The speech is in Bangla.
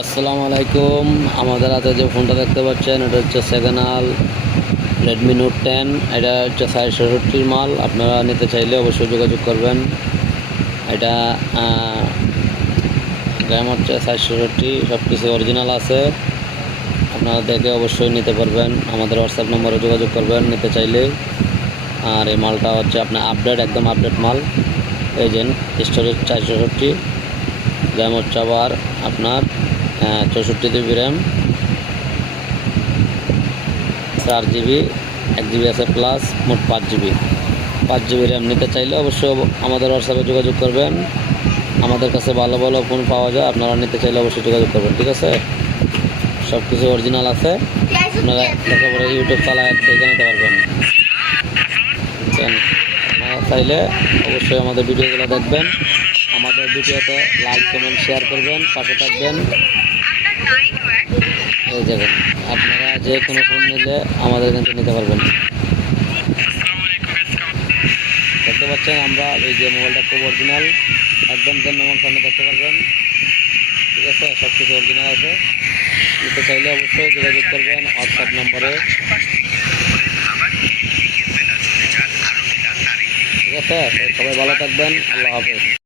আসসালামু আলাইকুম। আমাদের হাতে যে ফোনটা দেখতে পাচ্ছেন এটা হচ্ছে সেকেন্ড রেডমি নোট 10। এটা হচ্ছে ৬৬ মাল। আপনারা নিতে চাইলে অবশ্যই যোগাযোগ করবেন। এটা র্যাম হচ্ছে ৬৬, সব কিছু অরিজিনাল আছে। আপনারা দেখে অবশ্যই নিতে পারবেন। আমাদের হোয়াটসঅ্যাপ নম্বরে যোগাযোগ করবেন নিতে চাইলে। আর এই মালটা হচ্ছে আপনার আপডেট, একদম আপডেট মাল। এজেন্ট স্টোরেজ ৪৬, র্যাম হচ্ছে আবার আপনার ৬৪ জিবি র্যাম, 4 জিবি, 1 জিবি আছে প্লাস, মোট 5 জিবি র্যাম। নিতে চাইলে অবশ্যই আমাদের হোয়াটসঅ্যাপে যোগাযোগ করবেন। আমাদের কাছে ভালো ভালো ফোন পাওয়া যায়, আপনারা নিতে চাইলে অবশ্যই যোগাযোগ করবেন। ঠিক আছে, সব কিছু অরিজিনাল আছে। আপনারা একেবারে ইউটিউব চালায় দেখে নিতে পারবেন। আপনারা চাইলে অবশ্যই আমাদের ভিডিওগুলো দেখবেন। আমাদের ভিডিওতে লাইক, কমেন্ট, শেয়ার করবেন, পাশে থাকবেন। এই জায়গায় আপনারা যে কোনো ফোন নিলে আমাদের কিন্তু নিতে পারবেন। দেখতে পাচ্ছেন আমরা এই যে মোবাইলটা খুব অরিজিনাল, একদম জন্মমান সামনে দেখতে পারবেন। ঠিক আছে, সব কিছু অরিজিনাল আছে। নিতে চাইলে অবশ্যই যোগাযোগ করবেন হোয়াটসঅ্যাপ নম্বরে। ঠিক আছে, সবাই ভালো থাকবেন। আল্লাহ হাফেজ।